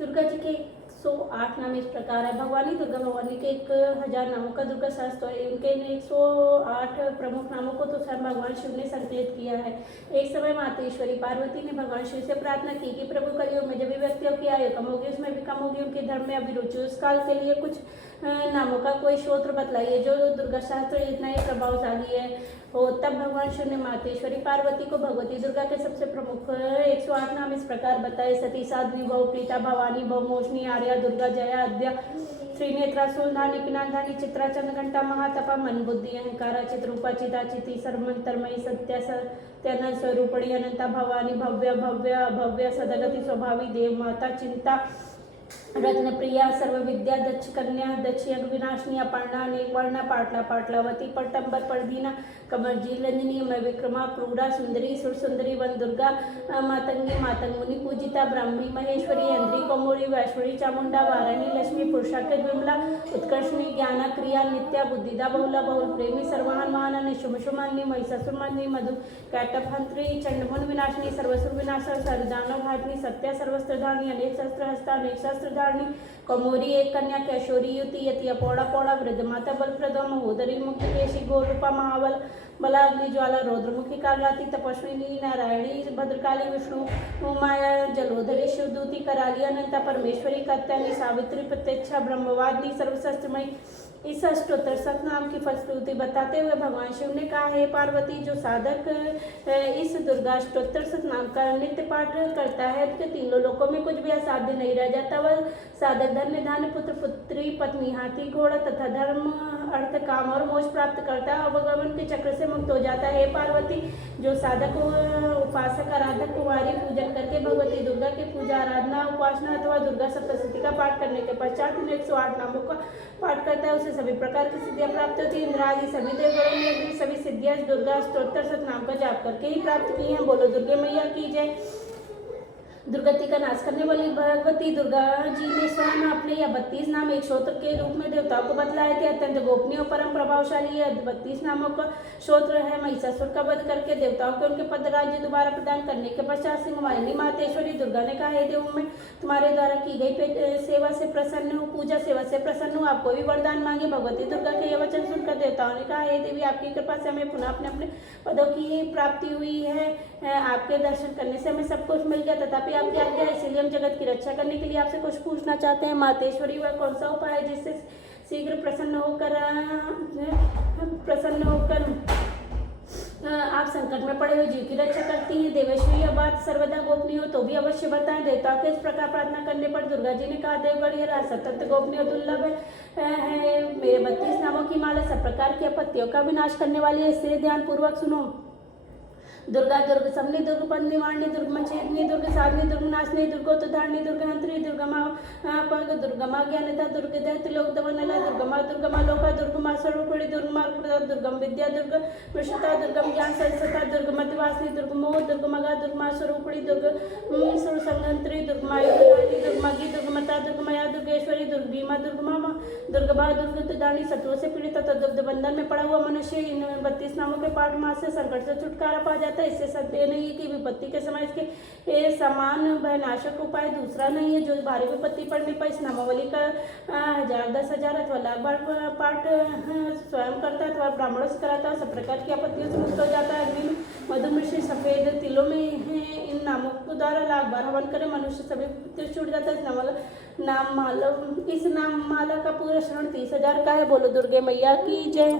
दुर्गा जी के 108 नाम इस प्रकार है। भगवानी दुर्गा भवानी के 1000 नामों का दुर्गा शास्त्र है। उनके 108 प्रमुख नामों को तो स्वयं भगवान शिव ने संकलित किया है। एक समय मातेश्वरी पार्वती ने भगवान शिव से प्रार्थना की कि प्रभु कलयुग में जब भी व्यक्तियों की आयु कम होगी, उसमें भी कम होगी, उनके धर्म में अभिरुचि, उस काल के लिए कुछ नामों का कोई स्त्रोत्र बतलाइए जो दुर्गा शास्त्र इतना ही प्रभावशाली है हो। तब भगवान शिव ने मातेश्वरी पार्वती को भगवती दुर्गा के सबसे प्रमुख 108 नाम इस प्रकार बताए। सती, साध्वी, भव, प्रीता, भवानी, भवमोहिनी, आर्या, दुर्गा, जया, अद्या, त्रिनेत्रा, सूलधानी, पिनाकधानी, चित्रा, चंद्रघंटा, महातपा, मन, बुद्धि, अहंकारा, चित्रूपा, चिता, चिति, सर्वमंतरमयी, सत्या, सत्यानंद स्वरूपणी, अनंता, भवानी, भव्य, भव्य, अभव्य, सदगति, स्वभावी, देव माता, चिंता, रत्न प्रिया, सर्व विद्या, दक्ष कन्या, दक्ष यज्ञ विनाशिनी, अपर्णा, अनेक वर्णा, पाटला, पाटलावती, पट्टंबर, परदीना, कमरजी, रंजनी, मय विक्रमा, क्रूरा, सुंदरी, सुर सुंदरी, वन दुर्गा, मातंगी, मातंग मुनि पूजिता, ब्राह्मी, महेश्वरी, इंद्री, कौमुरी, वैश्वरी, चामुंडा, वाराणी, लक्ष्मी, पुरुषाकृत, विमला, उत्कर्षणी, ज्ञाना, क्रिया, नित्या, बुद्धिदा, बहुला, बहुल प्रेमी, सर्वहान, महान, शुमशुमानी, महिषासुरमर्दिनी, मधु, कैटभंत्री, चंडमुन विनाशिनी, सर्वसुर विनाशा, सर्वदानव घातनी, सत्या, सर्वस्त्रधारणी, अनेक शस्त्र हस्ता, अनेक शस्त्रधारणी, कौमोरी, एक कन्या, कैशोरी, युति, यति, पौड़ा, पौड़ा, वृद्ध माता, बलप्रदा, महोदरी, मुक्त केशी, गोरूपा, महाबल, बला, अग्नि ज्वाला, रौद्रमुखी, कालरात्रि, तपस्विनी, नारायणी, भद्रकाली, विष्णु माया, जलोधरी, शिवदूती, कराली, अनंता, परमेश्वरी, कात्यायनी, सावित्री, प्रत्यक्षा, ब्रह्मवादिनी, सर्वशस्त्रमयी। इस अष्टोत्तर सतनाम की फलश्रुति बताते हुए भगवान शिव ने कहा, हे पार्वती, जो साधक इस दुर्गा अष्टोत्तर सतनाम का नित्य पाठ करता है तो तीनों लोकों में कुछ भी असाध्य नहीं रह जाता। वह साधक धन्य धान्य, पुत्र, पुत्री, पत्नी, हाथी, घोड़ा तथा धर्म, अर्थ, काम और मोक्ष प्राप्त करता है और भगवान के चक्र से मुक्त हो जाता है। हे पार्वती, जो साधक, उपासक, आराधक, कुमारी पूजन करके भगवती दुर्गा की पूजा, आराधना, उपासना अथवा दुर्गा सप्तशती का पाठ करने के पश्चात 108 नामों का पाठ करता है, उसे सभी प्रकार की सिद्धियां प्राप्त होती है। इंद्र आदि सभी देवगणों ने भी सभी सिद्धियां दुर्गा अष्टोत्तर सतनाम का जाप करके ही प्राप्त की हैं। बोलो दुर्गे मैया की जय। दुर्गति का नाश करने वाली भगवती दुर्गा जी ने स्वयं अपने यह 32 नाम एक स्त्रोत्र के रूप में देवताओं को बतलाए थे। अत्यंत गोपनीय और परम प्रभावशाली यह 32 नामों का स्त्रोत्र है। महिषासुर का वध करके देवताओं को उनके पद राज्य दोबारा प्रदान करने के पश्चात सिंहवाहिनी मातेश्वरी दुर्गा ने कहा, हे देव, मैं तुम्हारे द्वारा की गई सेवा से प्रसन्न हूँ, पूजा सेवा से प्रसन्न हूँ, आप कोई भी वरदान मांगे। भगवती दुर्गा के यह वचन सुनकर देवताओं ने कहा, हे देवी, आपकी कृपा से हमें पुनः अपने अपने पदों की प्राप्ति हुई है। आपके दर्शन करने से हमें सब कुछ मिल गया, तथापि आपकी आज्ञा है, इसलिए हम जगत की रक्षा करने के लिए आपसे कुछ पूछना चाहते हैं। मातेश्वरी, वह कौन सा उपाय है जिससे शीघ्र प्रसन्न होकर आप संकट में पड़े हुए जीव की रक्षा करती हैं। देवेश्वरी, यह बात सर्वदा गोपनीय हो तो भी अवश्य बताएं। देवताओं के इस प्रकार प्रार्थना करने पर दुर्गा जी ने कहा, देवगण, यह रहस्य अत्यंत गोपनीय और दुर्लभ है। मेरे 32 नामों की माला सब प्रकार की आपत्तियों का विनाश करने वाली है, इसलिए ध्यान पूर्वक सुनो। दुर्गा, दुर्ग समनी, दुर्ग पंचनिवारणी, दुर्ग मछेदनी, दुर्ग साधनी, दुर्ग नाशनी, दुर्गोत्तधारणी, दुर्गहंत्री, दुर्गमा पग, दुर्गमा ज्ञानता, दुर्ग दैत्य लोक दमनला, दुर्गमा लोका, दुर्गमा स्वरूपिणी, दुर्गमा दुर्गम विद्या, दुर्ग विश्वता, दुर्गम ज्ञान संसता, दुर्ग मध्यवासिनी, दुर्गमोह, दुर्गमगा, दुर्गमा स्वरूपिणी, दुर्ग सुर संगंत्री, दुर्गमायुधानी, दुर्गमगी, दुर्गमता, दुर्गमया, दुर्गेश्वरी, दुर्गीमा, दुर्गमा, दुर्गभा, दुर्गदानी, शत्रुओं से पीड़ित तथा दुग्ध बंधन में पड़ा हुआ मनुष्य इन 32 नामों के पाठ मास से संकट से छुटकारा पा जाता है। इससे सत्य नहीं है कि विपत्ति के समय इसके समान भयनाशक उपाय दूसरा नहीं है। जो भारी विपत्ति पड़ने पर इस नामावली का 1000, 10,000 अथवा लाख बार पाठ स्वयं करता है अथवा ब्राह्मणों से कराता है, सब प्रकार की आपत्तियों से मुक्त हो जाता है। अग्नि में मधु मिश्र सफेद तिलों में इन नामों को द्वारा लाख बार हवन करे, मनुष्य सभी छूट जाता है। इस नाम माला का पूरा श्रवण 30,000 का है। बोलो दुर्गे मैया की जय।